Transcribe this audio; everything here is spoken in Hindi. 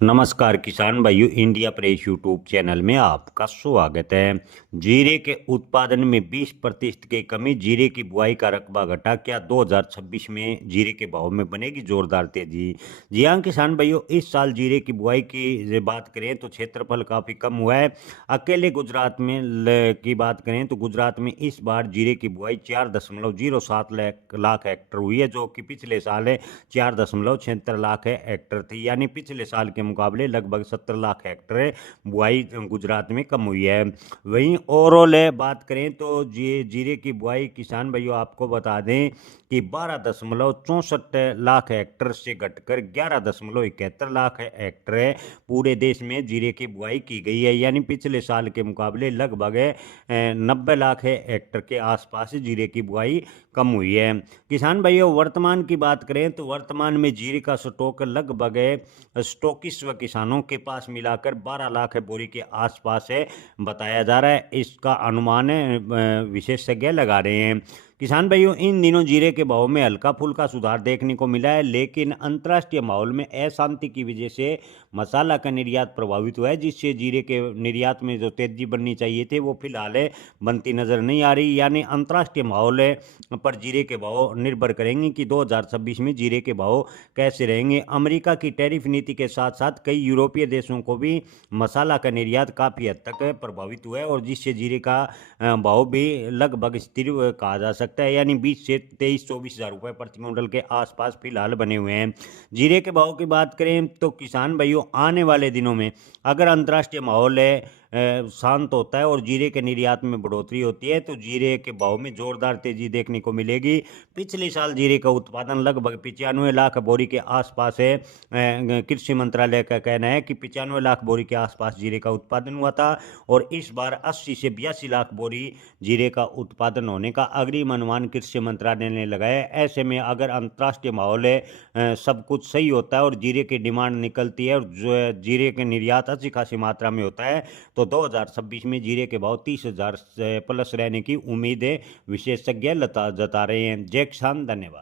नमस्कार किसान भाइयों, इंडिया प्रेस यूट्यूब चैनल में आपका स्वागत है। जीरे के उत्पादन में 20% की कमी, जीरे की बुआई का रकबा घटा, क्या 2026 में जीरे के भाव में बनेगी जोरदार तेजी? जी हाँ किसान भाइयों, इस साल जीरे की बुआई की बात करें तो क्षेत्रफल काफ़ी कम हुआ है। अकेले गुजरात में की बात करें तो गुजरात में इस बार जीरे की बुआई 4.07 लाख हेक्टर हुई है, जो कि पिछले साल है 4.76 लाख हेक्टर थी। यानी पिछले साल के मुकाबले लगभग 70 लाख हेक्टर बुआई गुजरात में कम हुई है। वहीं ओवरऑल बात करें तो जीरे की बुआई किसान भाइयों आपको बता दें कि 12.64 लाख हेक्टर से घटकर 11.71 लाख हेक्टर पूरे देश में जीरे की बुआई की गई है। यानी पिछले साल के मुकाबले लगभग 90 लाख हेक्टर के आसपास जीरे की बुआई कम हुई है। किसान भाइयों वर्तमान की बात करें तो वर्तमान में जीरे का स्टॉक लगभग स्टॉकिस्ट व किसानों के पास मिलाकर 12 लाख बोरी के आसपास है बताया जा रहा है। इसका अनुमान विशेषज्ञ लगा रहे हैं। किसान भाइयों इन दिनों जीरे के भाव में हल्का फुल्का सुधार देखने को मिला है, लेकिन अंतर्राष्ट्रीय माहौल में अशांति की वजह से मसाला का निर्यात प्रभावित हुआ है, जिससे जीरे के निर्यात में जो तेजी बननी चाहिए थे वो फिलहाल बनती नजर नहीं आ रही। यानी अंतर्राष्ट्रीय माहौल पर जीरे के भाव निर्भर करेंगे कि 2026 में जीरे के भाव कैसे रहेंगे। अमेरिका की टैरिफ नीति के साथ साथ कई यूरोपीय देशों को भी मसाला का निर्यात काफ़ी हद तक प्रभावित हुआ है, और जिससे जीरे का भाव भी लगभग स्थिर कहा जा सकता है। यानी 20 से 23-24 हज़ार रुपये प्रति क्विंटल के आसपास फिलहाल बने हुए हैं। जीरे के भाव की बात करें तो किसान भाइयों आने वाले दिनों में अगर अंतर्राष्ट्रीय माहौल शांत होता है और जीरे के निर्यात में बढ़ोतरी होती है तो जीरे के भाव में जोरदार तेजी देखने को मिलेगी। पिछले साल जीरे का उत्पादन लगभग 95 लाख बोरी के आसपास है। कृषि मंत्रालय का कहना है कि 95 लाख बोरी के आसपास जीरे का उत्पादन हुआ था, और इस बार 80 से 82 लाख बोरी जीरे का उत्पादन होने का अग्रिम अनुमान कृषि मंत्रालय ने लगाया। ऐसे में अगर अंतर्राष्ट्रीय माहौल सब कुछ सही होता है और जीरे की डिमांड निकलती है और जीरे के निर्यात अच्छी खासी मात्रा में होता है तो 2026 में जीरे के भाव 30,000 प्लस रहने की उम्मीद है विशेषज्ञ जता रहे हैं। जय किसान, धन्यवाद।